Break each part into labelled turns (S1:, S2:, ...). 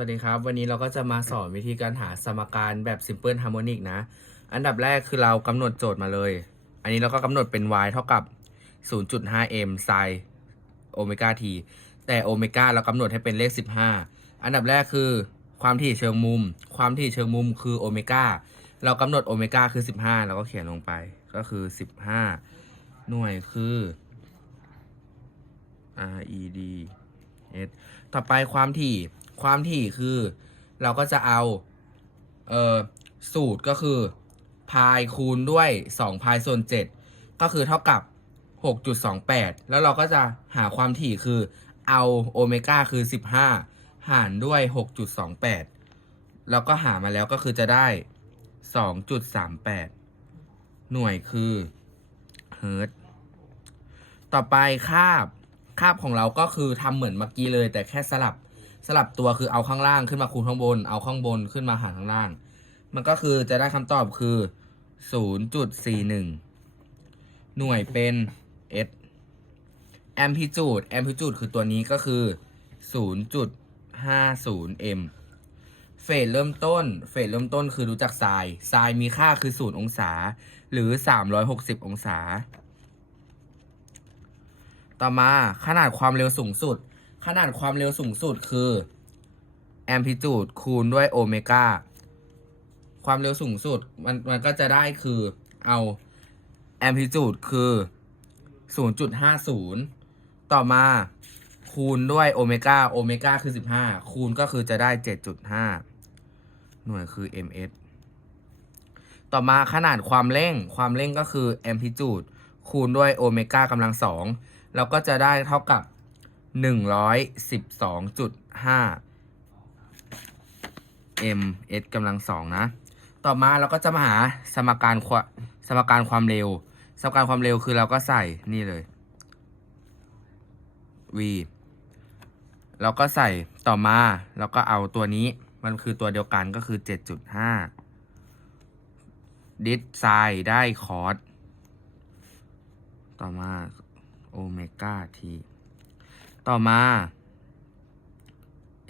S1: วัสดีครับ วันนี้เราก็จะมาสอนวิธีการหาสมการแบบ Simple Harmonic นะ อันดับแรกคือเรากำหนดโจทย์มาเลย อันนี้เราก็กำหนดเป็น y เท่ากับ 0.5m sin โอเมก้า t แต่โอเมก้าเรากำหนดให้เป็นเลข 15 อันดับแรกคือความถี่เชิงมุม ความถี่เชิงมุมคือโอเมก้าเรากำหนดโอเมก้าคือ 15 เราก็เขียนลงไปก็คือ 15 หน่วยคือ R E D S ต่อไปความถี่ความถี่คือ เราก็จะเอาเออสูตรก็คือพายคูณด้วย2พายส่วน 7 ก็คือเท่ากับ 6.28 แล้วเราก็จะหาความถี่คือเอาโอเมก้าคือ 15 หารด้วย 6.28 แล้วก็หามาแล้วก็คือจะได้ 2.38 หน่วยคือเฮิร์ตต่อไปคาบ คาบของเราก็คือทำเหมือนเมื่อกี้เลย แต่แค่สลับสลับตัวคือเอาข้างล่างขึ้นมาคูณข้างบน เอาข้างบนขึ้นมาหารข้างล่าง มันก็คือจะได้คำตอบคือ 0.41 หน่วยเป็น s amplitude amplitude คือตัวนี้ก็คือ 0.50 m เฟสเริ่มต้น เฟสเริ่มต้นคือรู้จักไซน์ไซน์มีค่าคือ 0 องศา หรือ 360 องศา ต่อมาขนาดความเร็วสูงสุด ขนาดความเร็วสูงสุดคือ amplitude คูณด้วยโอเมก้าความเร็วสูงสุดมันมันก็จะได้คือเอา amplitude คือ 0.50 ต่อมาคูณด้วยโอเมก้าโอเมก้าคือ 15 คูณก็คือจะได้ 7.5 หน่วยคือ ms ต่อมาขนาดความเร่งความเร่งก็คือ amplitude คูณด้วยโอเมก้ากำลังสอง เราก็จะได้เท่ากับ 112.5 ms กำลังสองนะ ต่อมาเราก็จะมาหาสมการควสมการความเร็ว สมการความเร็วคือเราก็ใส่นี่เลย v เราก็ใส่ต่อมาเราก็เอาตัวนี้มันคือตัวเดียวกันก็คือ 7.5ดิสไซได้คอร์สต่อมา โอเมก้าทีต่อมา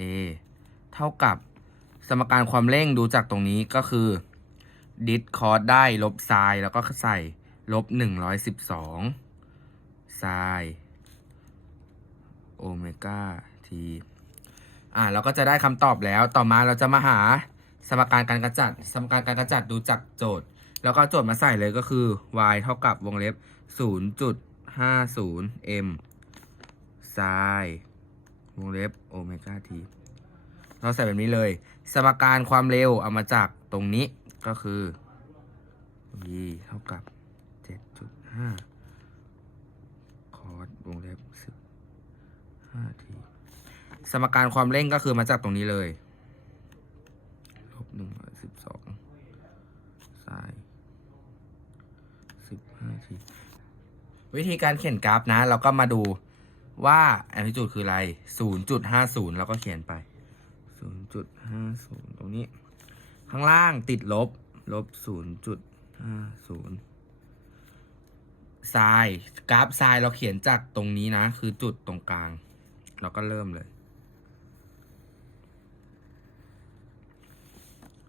S1: a เท่ากับสมการความเร่งดูจากตรงนี้ก็คือดิสคอร์สได้ลบไซน์แล้วก็ใส่ลบ112ไซน์โอเมก้าทีอ่าเราก็จะได้คำตอบแล้วต่อมาเราจะมาหาสมการการกระจัด สมการการกระจัดดูจากโจทย์ แล้วก็โจทย์มาใส่เลยก็คือ y เท่ากับวงเล็บ 0.50 m ไซน์วงเล็บโอเมก้าทีเราใส่แบบนี้เลย สมการความเร็วเอามาจากตรงนี้ก็คือ v เท่ากับ 7.5 คอสวงเล็บ15ที สมการความเร่งก็คือมาจากตรงนี้เลย ลบ112ไซน์15ที วิธีการเขียนกราฟนะ เราก็มาดูว่า amplitude คืออะไร 0.50 แล้วก็เขียนไป 0.50 ตรงนี้ ข้างล่างติดลบ ลบ 0.50ไซน์กราฟไซน์เราเขียนจากตรงนี้นะ คือจุดตรงกลาง เราก็เริ่มเลย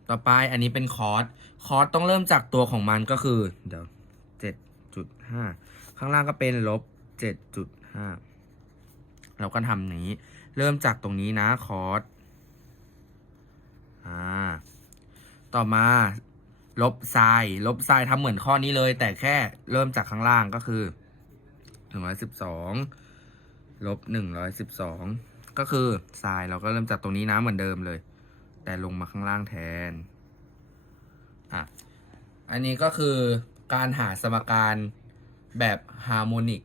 S1: ต่อไปอันนี้เป็นคอร์ส คอร์สต้องเริ่มจากตัวของมันก็คือ เดี๋ยว 7.5 ข้างล่างก็เป็นลบ 7.5 เราก็ทำนี้ เริ่มจากตรงนี้นะคอร์สอ่า ต่อมา ลบไซน์ลบไซน์ทำเหมือนข้อนี้เลย แต่แค่เริ่มจากข้างล่างก็คือ 112 ลบ 112 ก็คือไซน์เราก็เริ่มจากตรงนี้นะเหมือนเดิมเลย แต่ลงมาข้างล่างแทน อะ อันนี้ก็คือ การหาสมการแบบฮาร์โมนิก